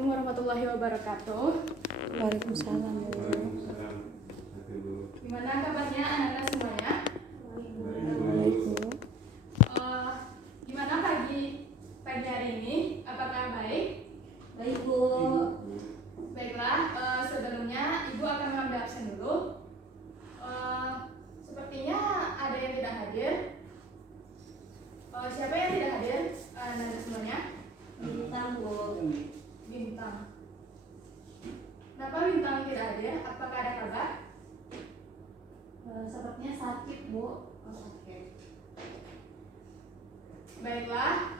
Assalamualaikum warahmatullahi wabarakatuh. Waalaikumsalam. Gimana kabarnya anak-anak semuanya? Baik, Bu. Gimana pagi hari ini? Apakah baik? Baik, Bu. Baiklah, sebelumnya Ibu akan mengambil absen dulu. Sepertinya ada yang tidak hadir. Siapa yang tidak hadir? Anak-anak semuanya? Bintang, Bu. Bintang. Kenapa Bintang tidak hadir? Apakah ada kabar? Sepertinya sakit, Bu. Oh, sakit. Baiklah,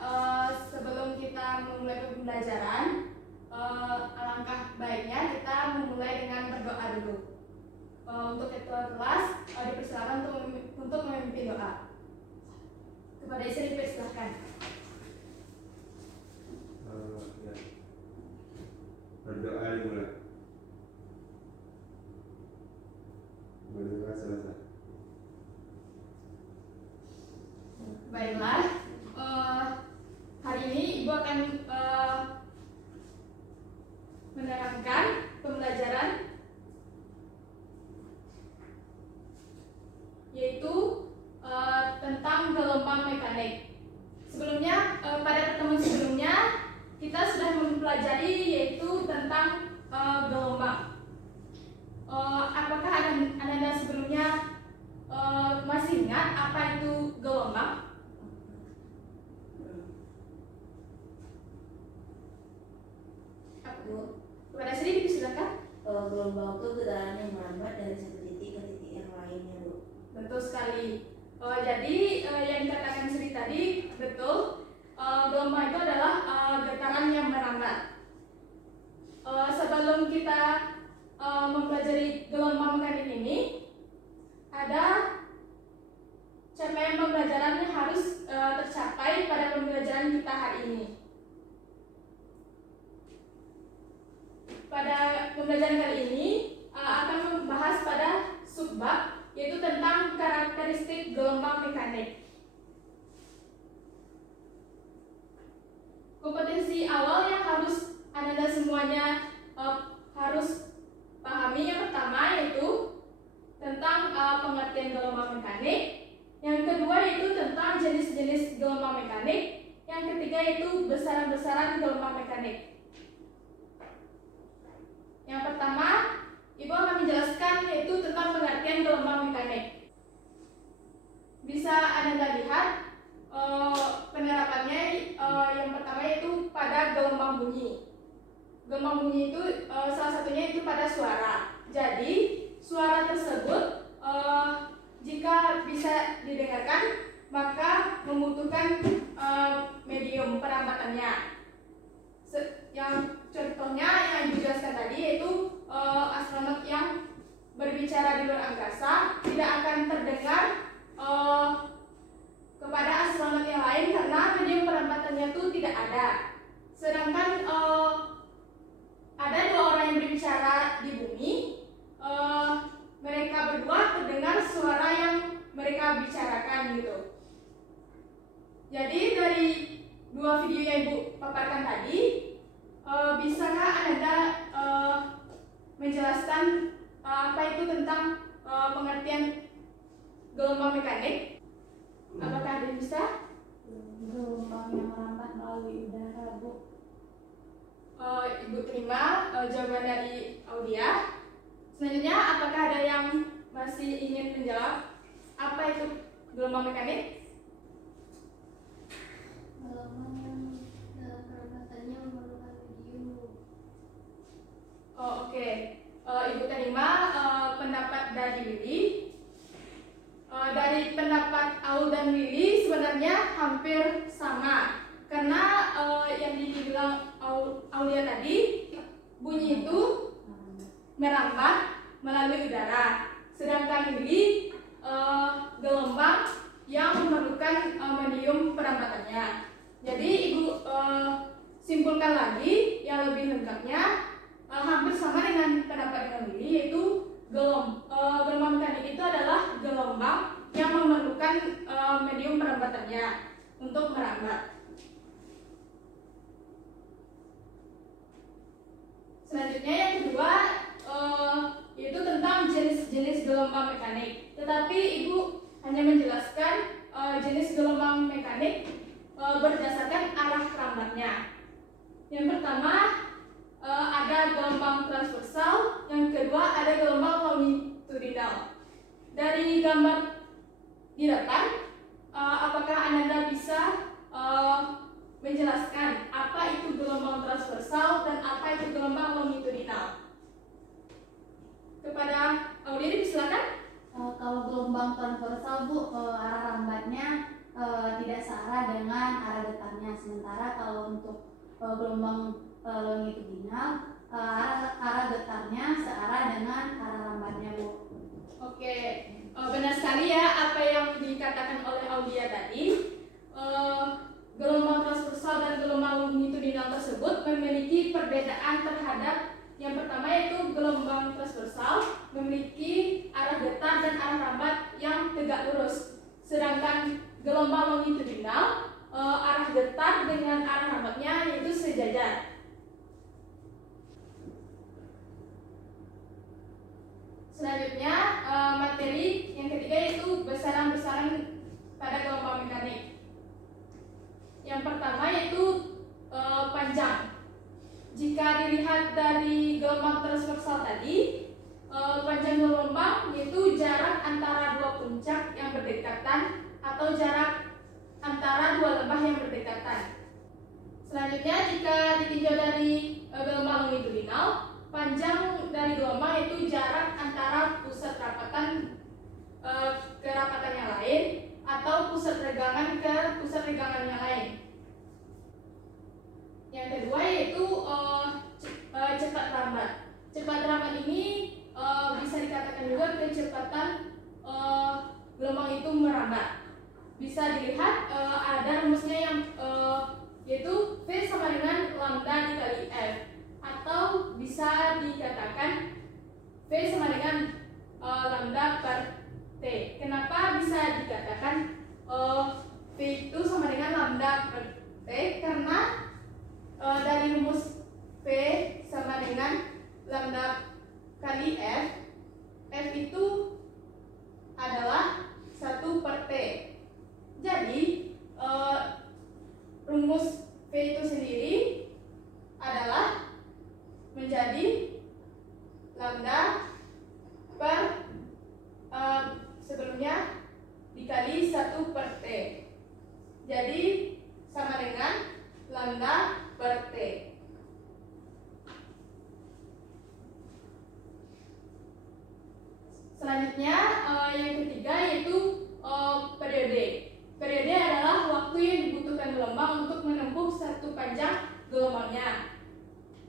sebelum kita memulai pembelajaran, alangkah baiknya kita memulai dengan berdoa dulu. Untuk ketua kelas, dipersilakan untuk memimpin doa. Kepada istri dipersilakan. Ya. Berdoa dimulai. Berdoa selesai. Baiklah, hari ini Ibu akan menerangkan pembelajaran yaitu tentang gelombang mekanik. Sebelumnya, pada pertemuan sebelumnya kita sudah mempelajari yaitu tentang gelombang. Apakah anak-anak sebelumnya masih ingat apa itu gelombang? Bu, Kepada Sri dipersilakan. gelombang itu getaran yang merambat dari satu titik ke titik yang lainnya, Bu. Betul sekali. Jadi yang dikatakan Sri tadi betul. Gelombang itu adalah getaran yang merambat. Sebelum kita mempelajari gelombang mekanik ini, ada capaian pembelajaran yang harus tercapai pada pembelajaran kita hari ini. Pada pembelajaran kali ini akan membahas pada subbab, yaitu tentang karakteristik gelombang mekanik. Kompetensi awal yang harus Anda semuanya harus pahami yang pertama yaitu tentang pengertian gelombang mekanik. Yang kedua yaitu tentang jenis-jenis gelombang mekanik. Yang ketiga yaitu besaran-besaran gelombang mekanik. Yang pertama, Ibu akan menjelaskan yaitu tentang pengertian gelombang mekanik. Bisa Anda lihat penerapannya yang pertama yaitu pada gelombang bunyi. Gelombang bunyi itu salah satunya itu pada suara. Jadi suara tersebut jika bisa didengarkan maka membutuhkan medium perambatannya. Yang contohnya yang dijelaskan tadi yaitu astronot yang berbicara di luar angkasa tidak akan terdengar kepada astronot yang lain karena medium perambatannya itu tidak ada. Sedangkan ada dua orang yang berbicara di bumi, mereka berdua terdengar suara yang mereka bicarakan gitu. Jadi dari dua video yang Ibu paparkan tadi, bisakah Anda menjelaskan apa itu tentang pengertian gelombang mekanik? Apakah ada yang bisa? Gelombang yang merambat melalui udara, Bu. Ibu terima jawaban dari Audia. Selanjutnya, apakah ada yang masih ingin menjawab apa itu gelombang mekanik? Gelombang dalam perambatannya memerlukan medium. Oke. Ibu terima pendapat dari Willy. Dari pendapat Aul dan Willy sebenarnya hampir sama karena yang dibilang Aulia tadi bunyi itu merambat melalui udara, sedangkan Willy gelombang yang memerlukan medium perambatannya. Jadi Ibu simpulkan lagi yang lebih lengkapnya hampir sama dengan pendapat dengan Willy, yaitu gelombang mekanik itu adalah gelombang yang memerlukan medium perambatannya untuk merambat. gelombang mekanik. Tetapi Ibu hanya menjelaskan jenis gelombang mekanik berdasarkan arah lambatnya. Yang pertama ada gelombang transversal, yang kedua ada gelombang longitudinal. Dari gambar di depan, apakah Ananda bisa menjelaskan apa itu gelombang transversal dan apa itu gelombang longitudinal? Kepada Aulia, silakan. Kalau gelombang transversal Bu, arah lambatnya tidak searah dengan arah getarnya. Sementara kalau untuk gelombang longitudinal, arah getarnya searah dengan arah lambatnya Bu. Oke, benar sekali ya apa yang dikatakan oleh Aulia tadi. Gelombang transversal dan gelombang longitudinal tersebut memiliki perbedaan terhadap yang pertama, yaitu gelombang transversal memiliki arah getar dan arah lambat yang tegak lurus, sedangkan gelombang longitudinal arah getar dengan arah lambatnya yaitu sejajar. Selanjutnya materi yang ketiga yaitu besaran-besaran pada gelombang mekanik. Yang pertama yaitu panjang. Jika dilihat dari gelombang transversal tadi, panjang gelombang yaitu jarak antara dua puncak yang berdekatan atau jarak antara dua lembah yang berdekatan. Selanjutnya jika ditinjau dari gelombang longitudinal, panjang dari gelombang yaitu jarak antara pusat rapatan ke rapatan yang lain atau pusat regangan ke pusat regangan yang lain. Yang kedua yaitu cepat lambat. Cepat lambat ini bisa dikatakan juga kecepatan gelombang itu merambat. Bisa dilihat ada rumusnya yang yaitu V sama dengan lambda dikali F, atau bisa dikatakan V sama dengan lambda per T. Kenapa bisa dikatakan V itu sama dengan lambda per T? Karena dari rumus V sama dengan lambda kali F, F itu adalah 1 per T. Jadi rumus V itu sendiri adalah menjadi lambda per sebelumnya dikali 1 per T. Jadi sama dengan lambda per T. Selanjutnya yang ketiga yaitu periode. Periode adalah waktu yang dibutuhkan gelombang untuk menempuh satu panjang gelombangnya.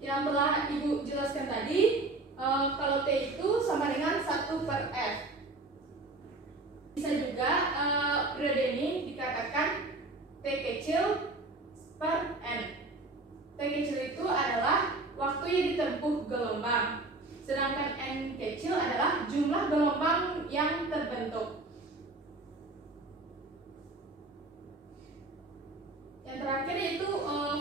Yang telah Ibu jelaskan tadi, kalau T itu sama dengan 1 per F. Bisa juga periode ini dikatakan T kecil per N. T kecil itu adalah waktu yang ditempuh gelombang, sedangkan N kecil adalah jumlah gelombang yang terbentuk. Yang terakhir itu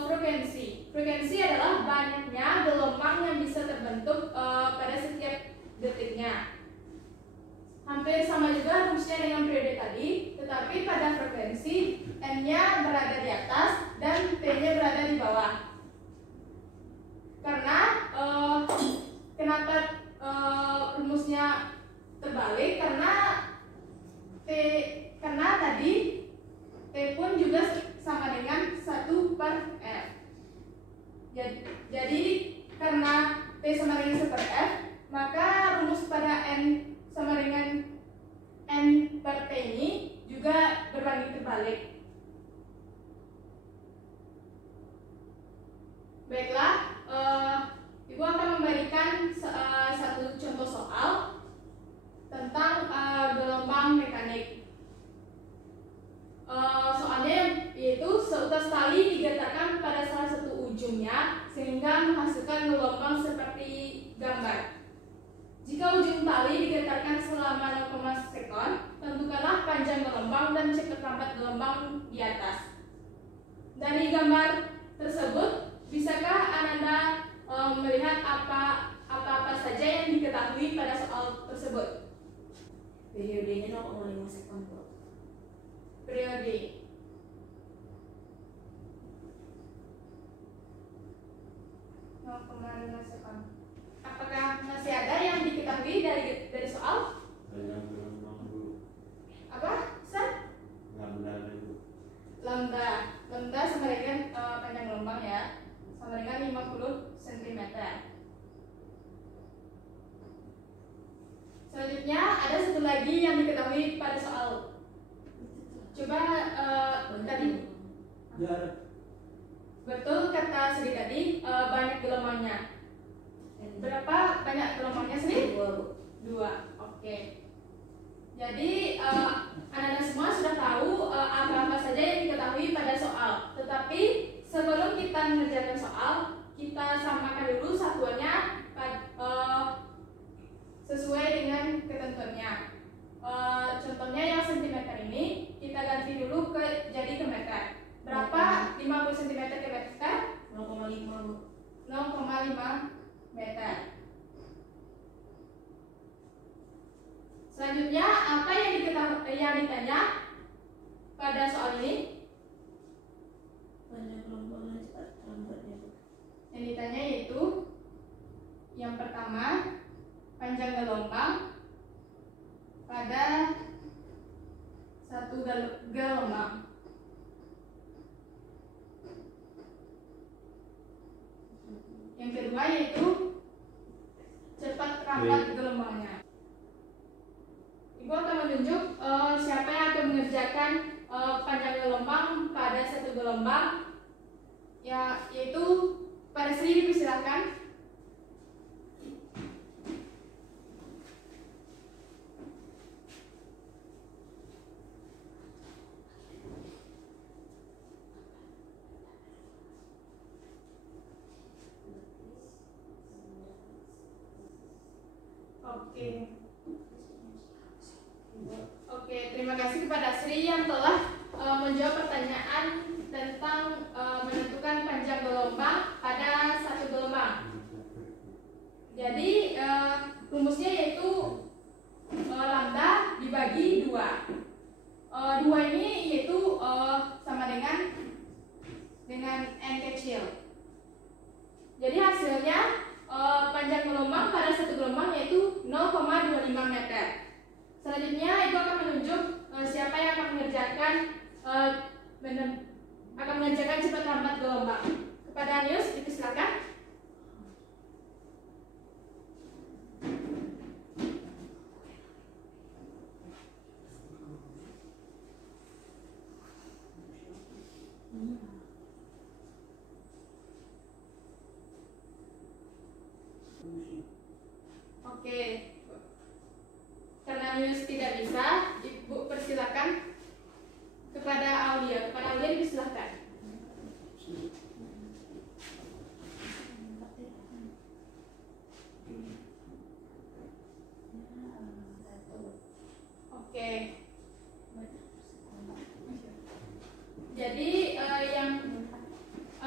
frekuensi. Frekuensi adalah banyaknya gelombang yang bisa terbentuk pada setiap detiknya. Hampir sama juga rumusnya dengan periode tadi, tetapi pada frekuensi N-nya berada di atas dan T-nya berada di bawah. Karena kenapa rumusnya terbalik? Karena tadi T pun juga sama dengan 1 per F. Jadi karena T sama dengan 1 per F, maka rumus pada N sama dengan N per T ini juga berbanding terbalik. Baiklah, Ibu akan memberikan satu contoh soal tentang gelombang mekanik. Soalnya yaitu seutas tali digetarkan pada salah satu ujungnya sehingga menghasilkan gelombang seperti gambar. Jika ujung tali digetarkan selama 0,1 sekon, tentukanlah panjang gelombang dan cepat lambat gelombang di atas. Dari gambar tersebut, bisakah Ananda melihat apa saja yang diketahui pada soal tersebut? Periodenya 0,5 sekon, Bu. Periode. Sekon. Apakah masih ada yang diketahui dari soal? Apa? Ustaz? Lambda sama dengan panjang gelombang ya, sama dengan 50 cm. Selanjutnya ada satu lagi yang diketahui pada soal. Coba tadi betul kata Sri tadi, banyak gelombangnya. Berapa banyak gelombangnya Sri? 2, Bu. 2. Oke. Jadi anak-anak semua sudah tahu apa-apa saja yang diketahui pada soal. Tetapi sebelum kita mengerjakan soal, kita samakan dulu satuannya sesuai dengan ketentuannya. Contohnya yang cm ini kita ganti dulu jadi ke meter. Berapa 50 cm ke meter? 0,5, Bu. 0,5 meter. Selanjutnya apa yang ditanya pada soal ini? Panjang gelombang cepat lambatnya, Bu. Yang ditanya yaitu yang pertama, panjang gelombang pada satu gelombang. Yang kedua yaitu cepat rambat gelombangnya. Ibu akan menunjuk siapa yang akan mengerjakan panjang gelombang pada satu gelombang, ya, yaitu pada Sri, dipersilakan. Oke, terima kasih kepada Sri yang telah menjawab pertanyaan tentang menentukan panjang gelombang pada satu gelombang. Jadi rumusnya yaitu lambda dibagi 2. 2 ini yaitu sama dengan n kecil. Jadi hasilnya panjang gelombang pada satu gelombang yaitu 0,25 meter. Selanjutnya Ibu akan menunjuk siapa yang akan mengerjakan cepat lambat gelombang. Kepada Nius, dipersilakan. Oke. Karena Nius tidak bisa, Ibu persilakan kepada Aulia. Kepada Aulia dipersilakan. Oke. Jadi yang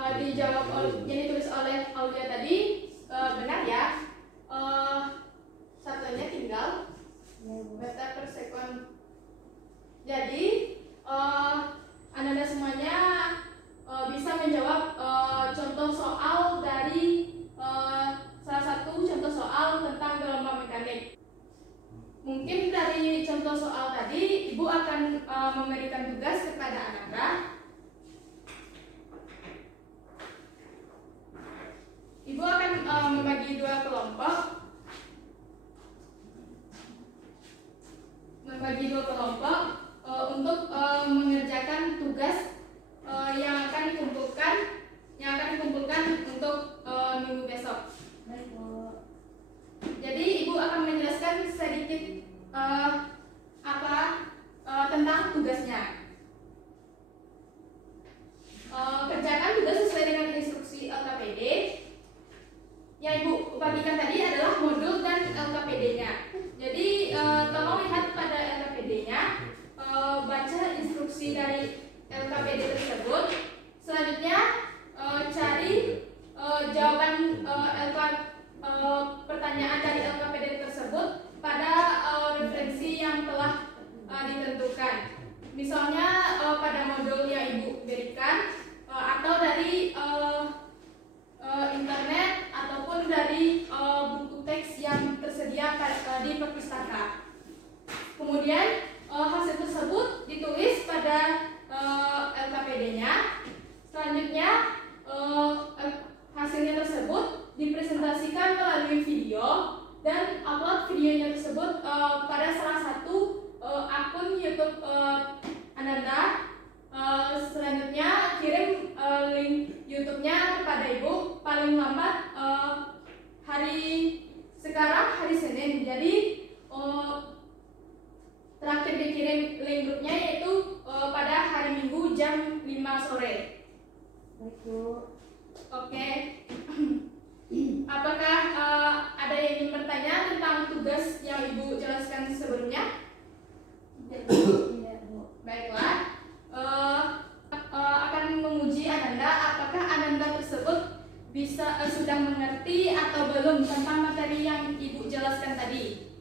yang ditulis oleh Aulia tadi benar ya. Satunya tinggal meter per sekon. Jadi Anda semuanya bisa menjawab contoh soal dari salah satu contoh soal tentang gelombang mekanik. Mungkin dari contoh soal tadi Ibu akan memberikan tugas kepada Ananda. Ibu akan membagi 2 kelompok. Untuk mengerjakan tugas yang akan dikumpulkan untuk minggu besok. Baik, Bu. Jadi Ibu akan menjelaskan sedikit tentang tugasnya. Kerjakan tugas sesuai dengan instruksi LKPD. Yang Ibu bagikan tadi adalah modul dan LKPD-nya. Jadi tolong lihat pada LKPD-nya, baca instruksi dari LKPD tersebut. Selanjutnya cari jawaban pertanyaan dari LKPD tersebut pada referensi Kemudian hasil tersebut ditulis pada LKPD-nya. Selanjutnya hasilnya tersebut dipresentasikan melalui video dan upload videonya tersebut pada salah satu akun YouTube Ananda. Selanjutnya kirim link YouTube-nya kepada Ibu paling lambat hari Senin. Jadi terakhir dikirim link grupnya yaitu pada hari Minggu jam 5 sore. Baik, Bu. Oke. Apakah ada yang ingin bertanya tentang tugas yang Ibu jelaskan sebelumnya? Tidak, Bu. Baiklah. Akan menguji Ananda apakah Ananda tersebut sudah mengerti atau belum tentang materi yang Ibu jelaskan tadi.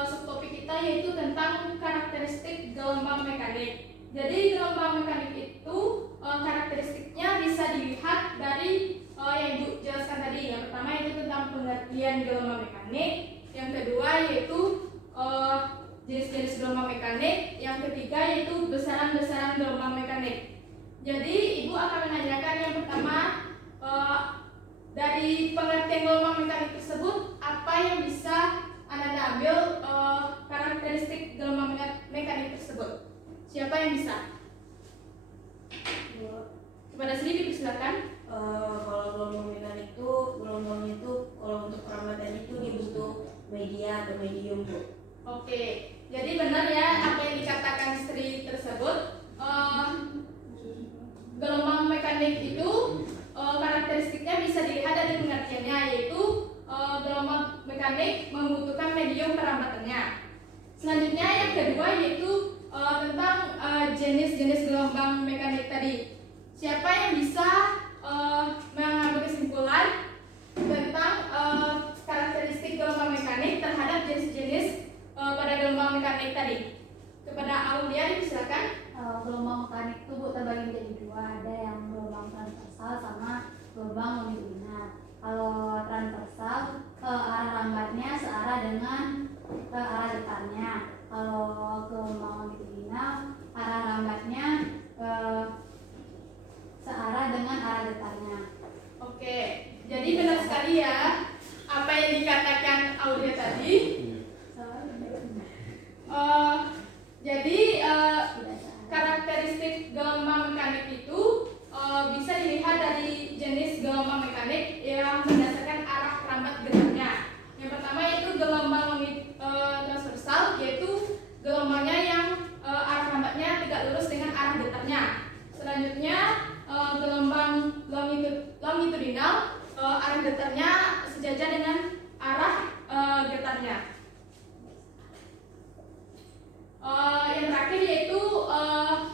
Subtopik kita yaitu tentang karakteristik gelombang mekanik. Jadi gelombang mekanik itu karakteristiknya bisa dilihat dari yang Ibu jelaskan tadi. Yang pertama itu tentang pengertian gelombang mekanik, yang kedua yaitu jenis-jenis gelombang mekanik, yang ketiga yaitu besaran-besaran gelombang mekanik. Jadi Ibu akan menanyakan yang pertama dari pengertian gelombang mekanik tersebut apa yang bisa Anda ambil karakteristik gelombang mekanik tersebut. Siapa yang bisa? Kepada sini dipersilakan. Kalau gelombang mekanik itu kalau untuk peramatan itu dibutuh media atau medium, Bu. Oke, jadi benar ya apa yang dikatakan Sri tersebut. Gelombang mekanik itu karakteristiknya bisa dilihat dari pengertiannya, yaitu gelombang mekanik membutuhkan medium perampatannya. Selanjutnya yang kedua yaitu tentang jenis-jenis gelombang mekanik tadi. Siapa yang bisa mengambil kesimpulan tentang karakteristik gelombang mekanik terhadap jenis-jenis pada gelombang mekanik tadi? Kepada Aulia dipersilakan. Gelombang mekanik itu, Bu, terbagi menjadi dua. Ada yang gelombang transversal sama gelombang longitudinal. Kalau transversal arah lambatnya searah dengan arah depannya. Kalau gelombang longitudinal arah lambatnya searah dengan arah depannya. Oke, jadi benar sekali ya apa yang dikatakan Aulia tadi. Jadi karakteristik gelombang mekanik itu bisa dilihat dari jenis gelombang mekanik yang berdasarkan arah lambat getarnya. Yang pertama yaitu gelombang transversal, yaitu gelombangnya yang arah lambatnya tegak lurus dengan arah getarnya. Selanjutnya gelombang longitudinal, arah getarnya sejajar dengan arah getarnya. Yang terakhir yaitu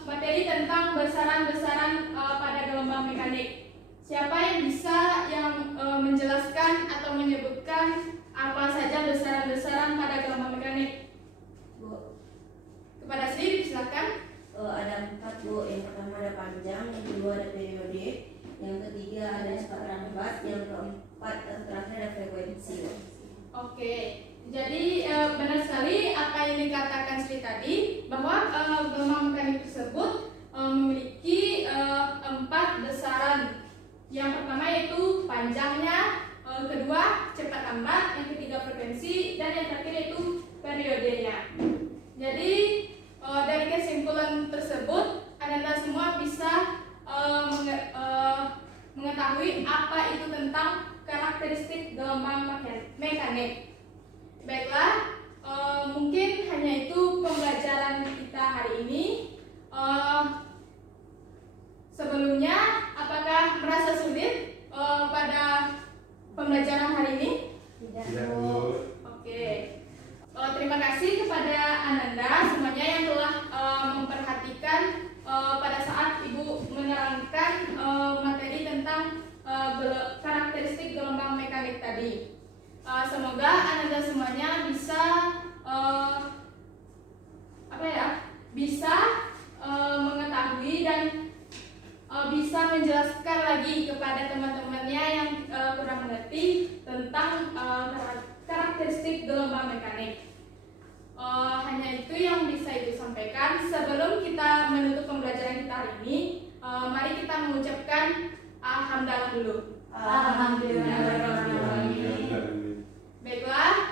materi tentang besaran-besaran pada gelombang mekanik. Siapa yang bisa menjelaskan atau menyebutkan apa saja besaran-besaran pada gelombang mekanik? Bu, Kepada sendiri silakan. ada 4, Bu. Yang pertama ada panjang, yang kedua ada periode, yang ketiga ada cepat lambat, yang keempat dan terakhir ada frekuensi. Oke, jadi benar sekali apa yang dikatakan Sri tadi, bahwa gelombang mekanik tersebut memiliki 4 besaran. Yang pertama yaitu panjangnya, kedua cepat lambat, yang ketiga frekuensi, dan yang terakhir yaitu periodenya. Jadi dari kesimpulan tersebut Anda semua bisa mengetahui apa itu tentang karakteristik gelombang mekanik. Baiklah, mungkin hanya itu pembelajaran kita hari ini. Sebelumnya, apakah merasa sulit pada pembelajaran hari ini? Tidak, Tidak, Bu. Bu. Oke. Terima kasih kepada Ananda semuanya yang telah memperhatikan pada saat Ibu menerangkan materi tentang karakteristik gelombang mekanik tadi. Semoga Ananda semuanya bisa mengetahui dan bisa menjelaskan lagi kepada teman-temannya yang kurang mengerti tentang karakteristik gelombang mekanik. hanya itu yang bisa Ibu sampaikan. Sebelum kita menutup pembelajaran kita hari ini, mari kita mengucapkan alhamdulillah dulu. Alhamdulillah. Baiklah,